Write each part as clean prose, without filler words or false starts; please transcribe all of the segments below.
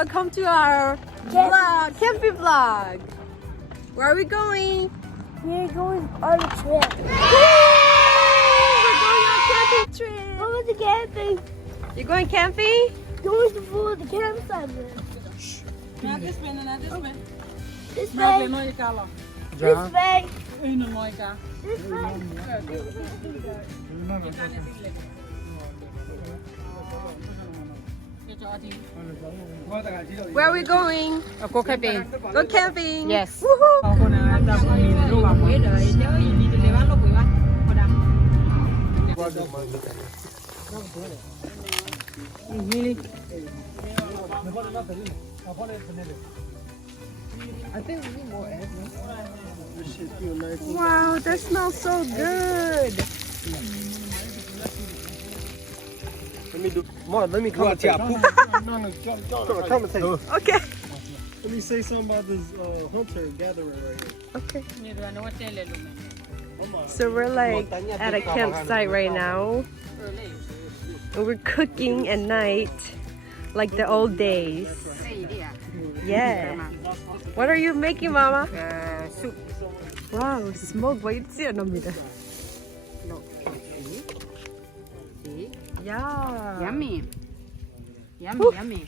welcome to our vlog, camping vlog. Where are we going? We're going on a trip. We're going on a camping trip. Going to camping. You going camping? Going to follow the campsite. Now this way, now this way. This Now way. get no car. This way. No more car. This way. Where are we going? Go camping. Go camping. Yes. Woohoo! Wow, that smells so good. Let me do more. Let me commentate. Commentate. Okay. Let me say something about this hunter gathering right here. Okay. So we're like at a campsite right now. And we're cooking at night like the old days. Yeah. What are you making, Mama? Soup. Wow, smoke 맛있지않습니다. Yeah. Yummy. Yummy, yummy.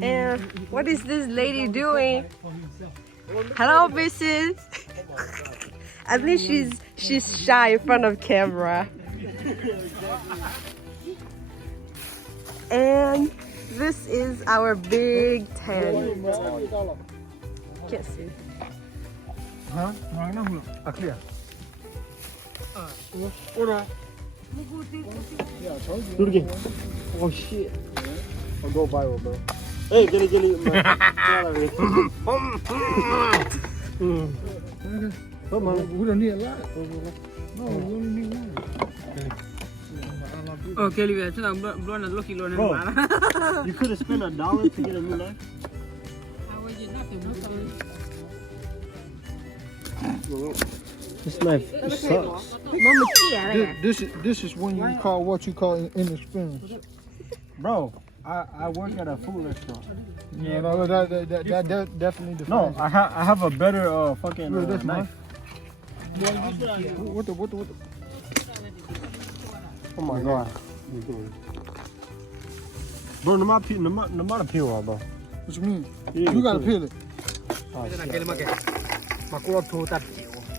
And what is this lady doing? Hello, Mrs. I think she's shy in front of camera. And this is our big tent. Can't see. Huh? Clear. Order. Do it again. Oh shit. I'll go viral, bro. Hey, get it, Come on. We don't need a lot. No, we only need one. Oh, Kelly, we're blowing a lucky loan. Bro, you could have spent $1 to get a new life. This knife sucks. This is when you call what you call inexperienced. Bro, I work at a food restaurant. Yeah, no, that definitely defines No, it. I have a better fucking Look, that's knife. What the? Oh my god. Bro, no matter peel, bro. What you mean? Yeah, You gotta peel it. Oh, shit.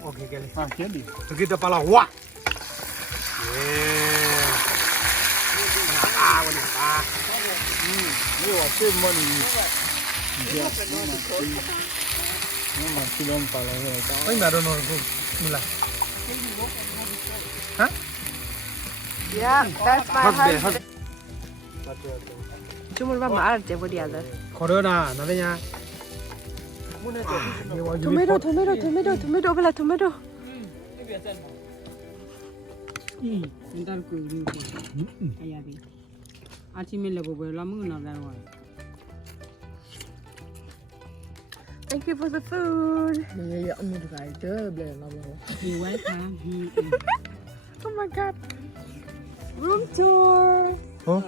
Okay, Kelly. Kelly. Begitu pala wah. You are save money. Ay, meron ako. Mula. Yeah, that's my husband. Cuma ba 말할 때 뭐야? Corona, nabi niya. Tomato, pala tomato. Ntar ko rin ko. Ayabi. Ati me lebo boy lamu na darwa. Thank you for the food. You welcome. Oh my god. Room tour. Huh?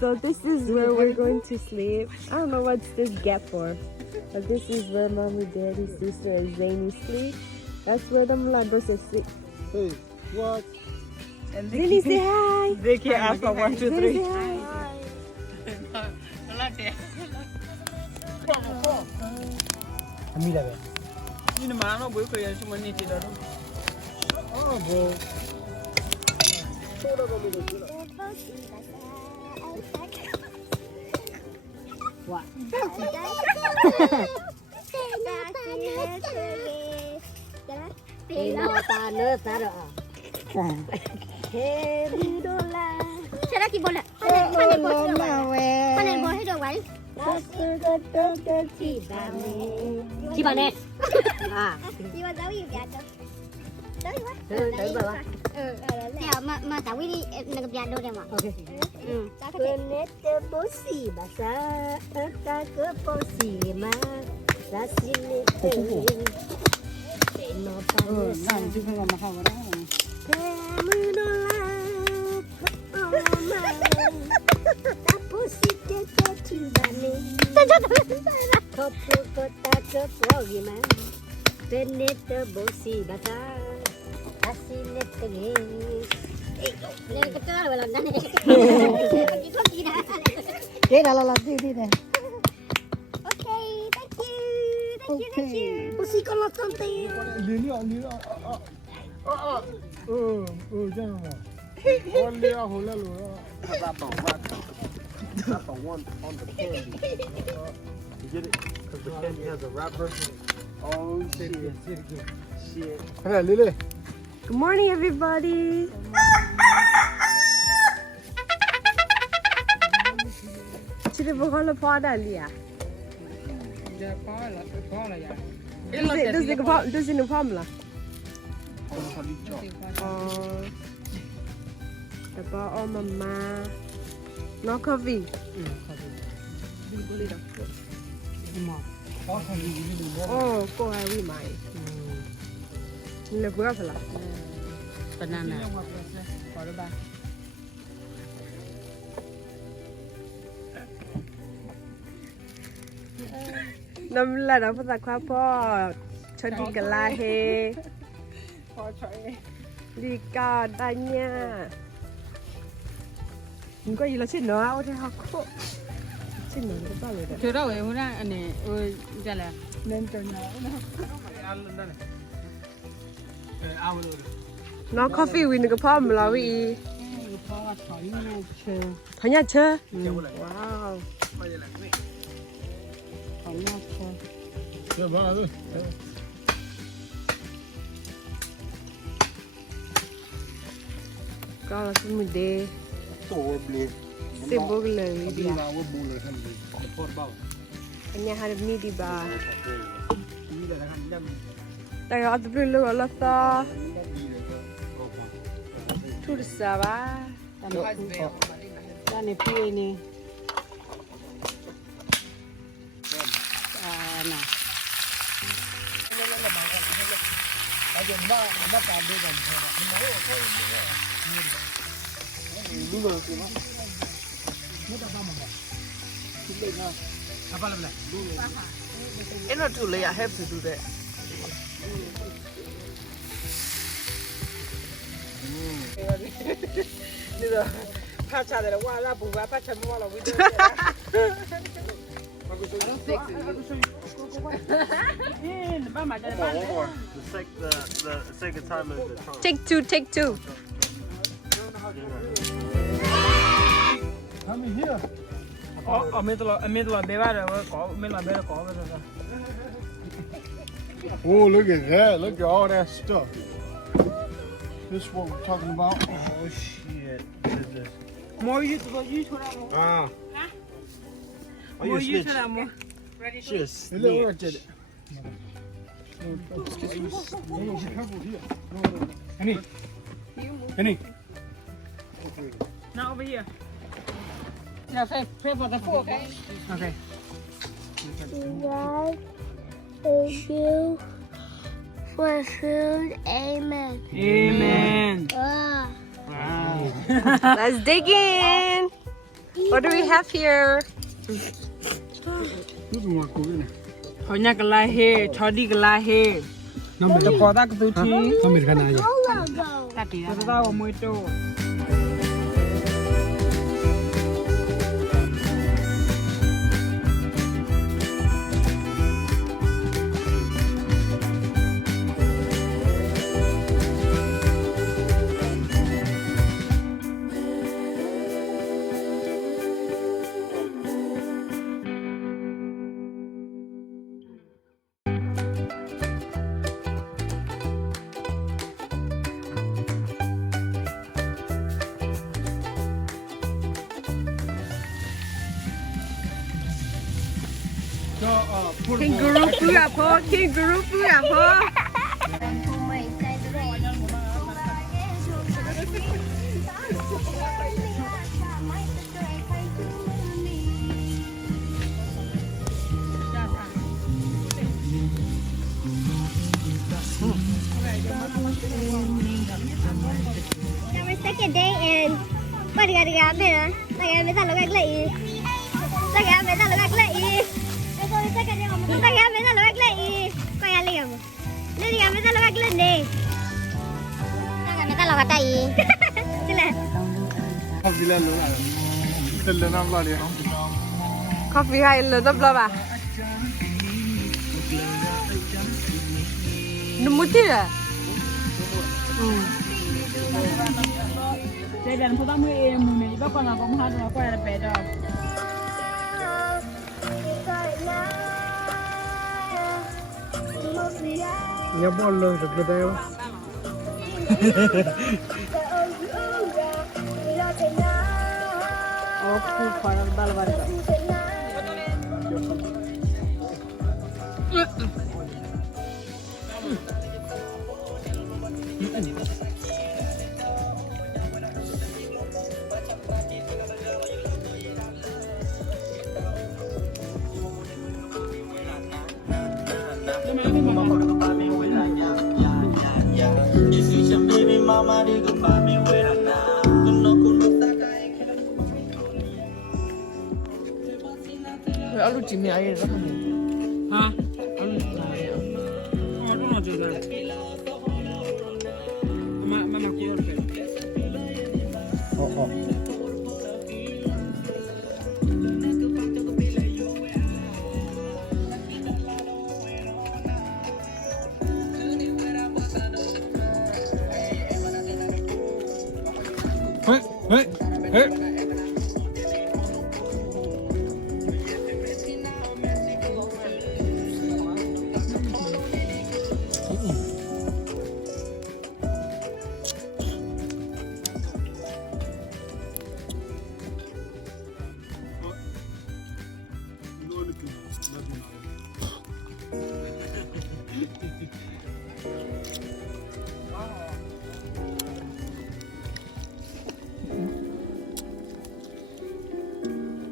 So this is where we're going to sleep. I don't know what's this gap for. But this is where mommy, daddy, sister, and Zany sleep. That's where the Mulados sleep. Hey, what? Zany, say hi. They can't ask for 1, 2, Zany, 3. say hi. Amila ba? Ni na ano boy ko yan suma ni ti daro. Oh, bro. Sarah chị bol ạ. Con này bol hết rồi vậy. Chị bà nè. À. Chị bà giáo gì vậy? Tới quá. Tới bà. Nè mà tao đi nè gặp nhà đâu nè mà. Ok. Nete bosi basa, ta ke bosi ma, rasile. นั่นที่เพิ่งเอามาเข้าก็ได้ Thế là đi này. Okay, thank you. Thank you. Pussy con lọt con tì. Liên liệu. Chắc là con lia hồ lê lùa. Wrap one on the candy. You get it? Because the candy has a wrapper. Oh shit. Shit. Hey, Lily. Good morning, everybody. Chị được con là phó đại lý à? Giờ có là Du ser nu famla. Det var mamma. Nå kaffe. Cô hai vi mai. Là bữa phải là. banana có được ba Năm là nó phải qua po cho đi cái la he. Đi cả đại nha. Không có gì là xin nó, thế học cô. Xin nó có bao nhiêu đấy? Chưa đâu em ra anh này ơi ra là Nên cho nó. Nó coffee win cái phong là vì có thỏi nha chờ thấy nhà chưa? Wow. thỏi nha chờ Chưa bao rồi. Có là xin mình đi. Tổ bì. Xin bố lời đi. Đi vào với bù lời thân gì. Phốt bao. Anh nhà hai mi đi ba. Đi là hàng đâm. Tại họ tập luyện lừa là to. Thu được sao ba? ra này phi này nè It's not too late. I have to do that. phát ra là qua là bù và phát chân qua là vui chơi ba mà chơi ba The second time is the charm. Take two, take two. Come in here. Ở bên tôi bé ba rồi có bên là bé là có bây giờ. Oh, look at that. Look at all that stuff. This is what we're talking about. Oh shit. What is this? mỗi như thôi nào Ah. Oh, you mỗi như snitch. thôi nào mua Just Hey, look where I snitch. did it. Henning. now over here yeah pay for the food okay Okay. God, thank you for food. Amen. amen Ah. Let's dig in. What do we have here? thôi nha cái lai he cho đi cái lai he Nó mình có ta cái túi chi. Nó mình cái này. Logo. ta tí là tao mua tô Kangaroo food à po? Kangaroo food à po? second day and what you got better? Like I made that look like lady. Like I made that look like lady. Like I made that look like lady. Quay ăn liền. Lady I made that look like lady. Like I made that look like lady. Chứ là. Không gì lên luôn à? Tên lên năm lại đi không? Coffee hay lớn lắm lắm à? Nó muốn thế à? Đây là số 80 em mình bác con là có hát nó quay là bé rồi. Nhớ bỏ lơ được được đâu? Aku para balbar. 왜 알루찜이 아예 이렇게 Hả? Đúng rồi chưa rồi. Mà cô rồi. Hey.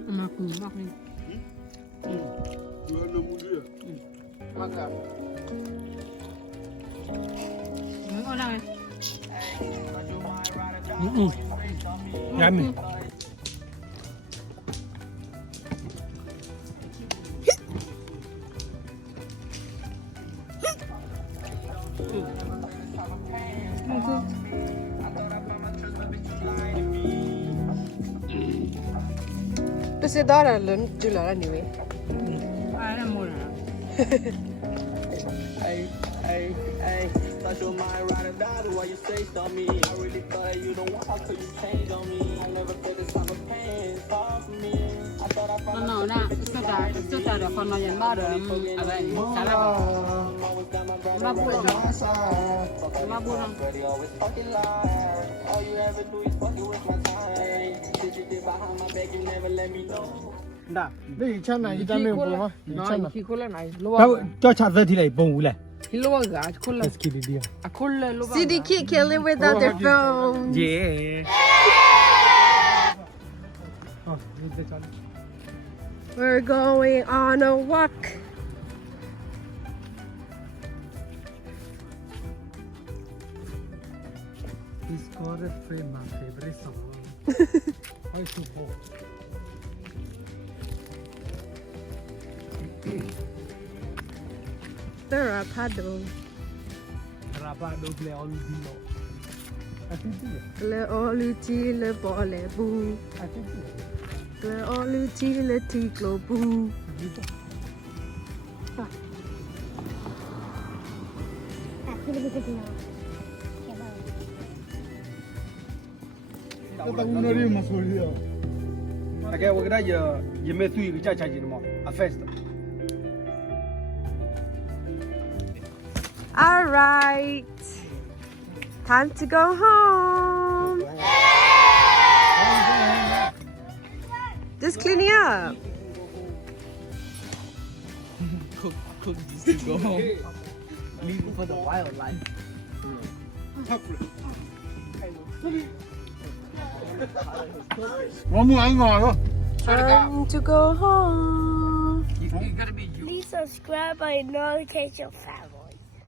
Mà củ mọc đi. Mới ngon này. Yummy. Det ser där lớn chưa là anyway. Ai là mua nào? Hey, thought your mind right and die why you say on me. I really thought that you don't want how could you change on me. I never felt this type of pain, it's hard for me. I thought I found Nó nè, sốt ta được con nó nhận bao rồi. À vậy, sao lại bảo? Mà bùa rồi. Mà bùa rồi. But always fucking lie. All you ever do is fucking waste my time. Did you did behind my back, you never let me know. Đã. Đây chân này chân này bùa mà. Nói khi khôn lên này. Đâu cho chặt về thì lại bông ule. Khi lúa gà khôn lên. Let's keep it there. À khôn lên lúa. See, they can't kill it without their phones. Yeah. We're going on a walk. Discover frame my favorite song. Why so bold? There are paddles. Rapa double all dino. I think it. Le oluti le bole boo. I think it. Le oluti le tiglo boo. Cái tao uống nó đi mà sôi đi à? Ok, 我给他也没注意个价钱的嘛，啊 fast。 All right. Time to go home. Just cleaning up. Cook this to go home. Leave for the wildlife. Nó mua anh ngồi thôi. Time to go home. You gotta be you. Please subscribe by notification family.